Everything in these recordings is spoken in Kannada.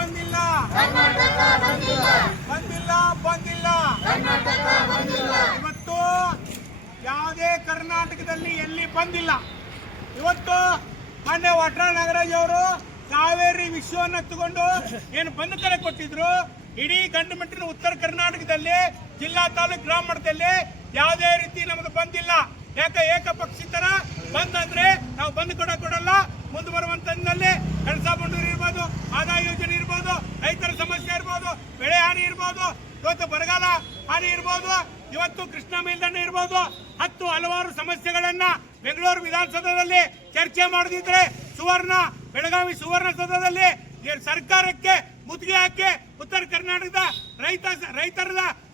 ಬಂದಿಲ್ಲ ಇವತ್ತು ಯಾವುದೇ ಕರ್ನಾಟಕದಲ್ಲಿ ಎಲ್ಲಿ ಬಂದಿಲ್ಲ. ಇವತ್ತು ಮೊನ್ನೆ ವಾಟಾಳ್ ನಾಗರಾಜ್ ಅವರು ಕಾವೇರಿ ವಿಷಯವನ್ನು ತಗೊಂಡು ಏನು ಬಂದ್ ಕರೆ ಕೊಟ್ಟಿದ್ರು. ಇಡೀ ಗಂಡುಮೆಟ್ಟಿನ ಉತ್ತರ ಕರ್ನಾಟಕದಲ್ಲಿ ಜಿಲ್ಲಾ ತಾಲೂಕು ಗ್ರಾಮ ಮಟ್ಟದಲ್ಲಿ ಯಾವುದೇ ರೀತಿ ನಮ್ದು ಬಂದಿಲ್ಲ. ಯಾಕೆ ಏಕಪಕ್ಷಿತರ ಬಂದ್ ಅಂದ್ರೆ ನಾವು ಬಂದ್ ಕೊಡಲ್ಲ. ಮುಂದೆ ಬರುವಂತಲ್ಲಿ ಕಳಸಾ ಬಂಡೂರು ಇರ್ಬೋದು, ಆದಾಯ ಯೋಜನೆ ಇರ್ಬೋದು, ರೈತರ ಸಮಸ್ಯೆ ಇರ್ಬೋದು, ಬೆಳೆ ಹಾನಿ ಇರ್ಬೋದು, ಇವತ್ತು ಬರಗಾಲ ಹಾನಿ ಇರ್ಬೋದು, ಇವತ್ತು ಕೃಷ್ಣ ಮೇಲ್ದಂಡೆ ಇರ್ಬೋದು, ಹಲವಾರು ಸಮಸ್ಯೆಗಳನ್ನ ಬೆಂಗಳೂರು ವಿಧಾನಸೌಧದಲ್ಲಿ ಚರ್ಚೆ ಮಾಡದಿದ್ರೆ ಬೆಳಗಾವಿ ಸುವರ್ಣಸೌಧದಲ್ಲಿ ಸರ್ಕಾರಕ್ಕೆ ಮುತ್ತಿಗೆ ಹಾಕಿ ಉತ್ತರ ಕರ್ನಾಟಕದ ರೈತರ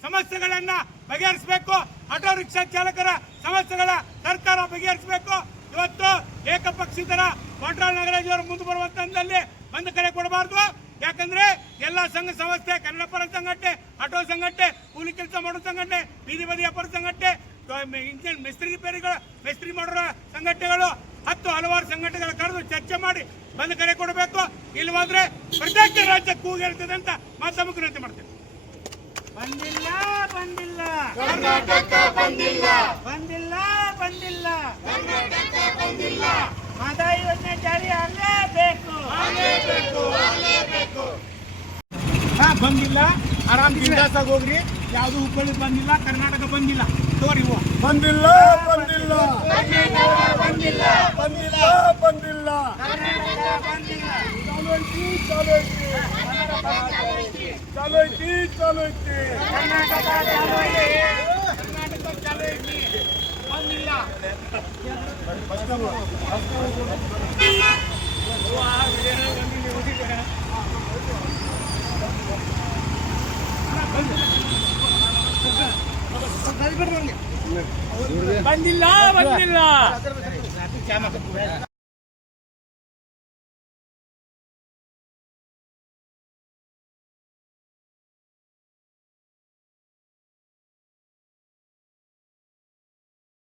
ಸಮಸ್ಯೆಗಳನ್ನ ಬಗೆಹರಿಸಬೇಕು. ಆಟೋ ರಿಕ್ಷಾ ಚಾಲಕರ ಸಮಸ್ಯೆಗಳ ಸರ್ಕಾರ ಬಗೆಹರಿಸಬೇಕು. ಇವತ್ತು ಏಕಪಕ್ಷಿತರ ವಾಟಾಳ್ ನಾಗರಾಜ್ ಅವರು ಮುಂದೆ ಬರುವಂತಲ್ಲಿ ಬಂದ್ ಕರೆ ಕೊಡಬಾರ್ದು. ಯಾಕಂದ್ರೆ ಎಲ್ಲ ಸಂಘ ಸಂಸ್ಥೆ, ಕನ್ನಡ ಪರ ಸಂಘಟನೆ, ಆಟೋ ಸಂಘಟನೆ, ಕೂಲಿ ಕೆಲಸ ಮಾಡೋ ಸಂಘಟನೆ, ಬೀದಿ ಬದಿ ವ್ಯಾಪಾರ ಸಂಘಟನೆ, ಇಂಜಿನ್ ಮೇಸ್ತ್ರಿ ಮಾಡೋರ ಸಂಘಟನೆಗಳು, ಹಲವಾರು ಸಂಘಟನೆಗಳ ಕರೆದು ಚರ್ಚೆ ಮಾಡಿ ಬಂದ್ ಕರೆ ಕೊಡಬೇಕು. ಇಲ್ಲವಾದ್ರೆ ಪ್ರತ್ಯೇಕ ರಾಜ್ಯ ಕೂಗಿರ್ತದೆ ಅಂತ ಮಾಧ್ಯಮಕ್ಕೆ ವಿನಂತಿ ಮಾಡ್ತೇನೆ. ಬಂದಿಲ್ಲ ಆದಾಯ ಯೋಜನೆ ಜಾರಿ ಆಗಲೇಬೇಕು. ಬಂದಿಲ್ಲ, ಆರಾಮ್ ಬಿಂದಾಸಾಗಿ ಹೋಗ್ರಿ. ಯಾವುದು ಹುಬ್ಬಳ್ಳಿ ಬಂದಿಲ್ಲ, ಕರ್ನಾಟಕ ಬಂದಿಲ್ಲ. ತೋರಿ ಬಂದಿಲ್ಲ ಚಾಲು ಐತಿ ಕರ್ನಾಟಕ ಚಾಲು ಐತಿ. ಬಂದಿಲ್ಲ ಬಂದಿಲ್ಲ